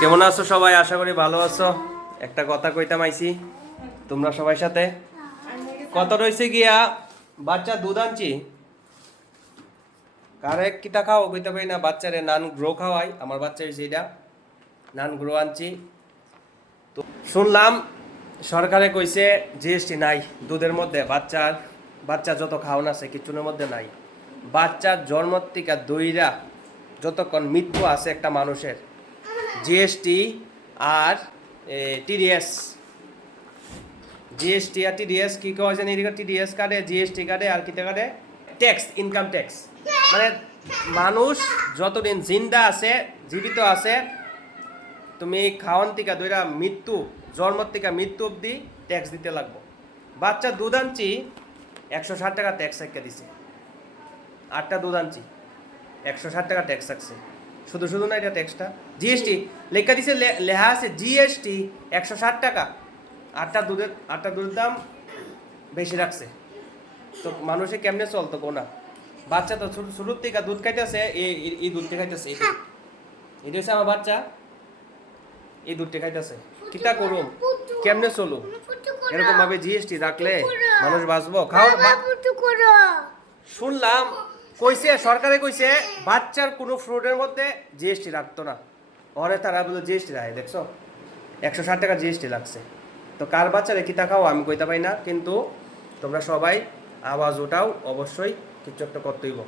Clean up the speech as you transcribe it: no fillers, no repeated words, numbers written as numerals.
কেমন আছো সবাই? আশা করি ভালো আছো। একটা কথা কইতাম আইছি তোমরা সবাই সাথে। কত রয়েছে গিয়া বাচ্চা দুধ আনছি, কারে কিতা খাও কইতে পারি না। বাচ্চারে নান গ্রো খাওয়াই, আমার বাচ্চা হয়েছে এটা নান গ্রো আনছি। তো শুনলাম সরকারে কইছে জিএসটি নাই দুধের মধ্যে, বাচ্চা যত খাওয়ান আছে কিছুর মধ্যে নাই। বাচ্চার জন্ম থেকে দইরা যতক্ষণ মৃত্যু আছে একটা মানুষের, জিএসটি আর টিডিএস, জিএসটি আর টিডিএস কি কয় জানি, টিডিএস কাটে, জিএসটি কাটে, আর কিটা কাটে ট্যাক্স, ইনকাম ট্যাক্স। মানে মানুষ যতদিন জিন্দা আছে, জীবিত আছে, তুমি খাওয়ান থেকে দইরা মৃত্যু, জন্ম থেকে মৃত্যু অবধি ট্যাক্স দিতে লাগবো। বাচ্চা দুধ আনছি 160 টাকা ট্যাক্স একটা দিছে, 8টা দুধ আনছি 160 টাকা ট্যাক্স আছে। শুধু শুধু না, এটা ট্যাক্সটা জিএসটি লেখা দিছে, লেখা আছে জিএসটি 160 টাকা। 8টা দুধের দাম বেশি রাখছে, তো মানুষে কেমনে চলতো কোনা? বাচ্চা তো শুরুর থেকে দুধ খাইতেছে, এই দুধটা খাইতেছে, এটা হচ্ছে আমার বাচ্চা, এই দুধটা খাইতেছে। কিতা করুম, কেমনে চলুম? এরকম ভাবে জিএসটি রাখলে মানুষ বাঁচবো? শুনলাম কইছে, সরকারে কইছে বাচ্চার কোনো ফ্রুটের মধ্যে জিএসটি রাখতো না। ওরে তারা বলে জিএসটি রাখে, দেখছো 160 টাকা জিএসটি লাগছে। তো কার বাচ্চারে কিতা খাও আমি কইতে পাই না, কিন্তু তোমরা সবাই আওয়াজ ওঠাও, অবশ্যই কিছু একটা করতেইব।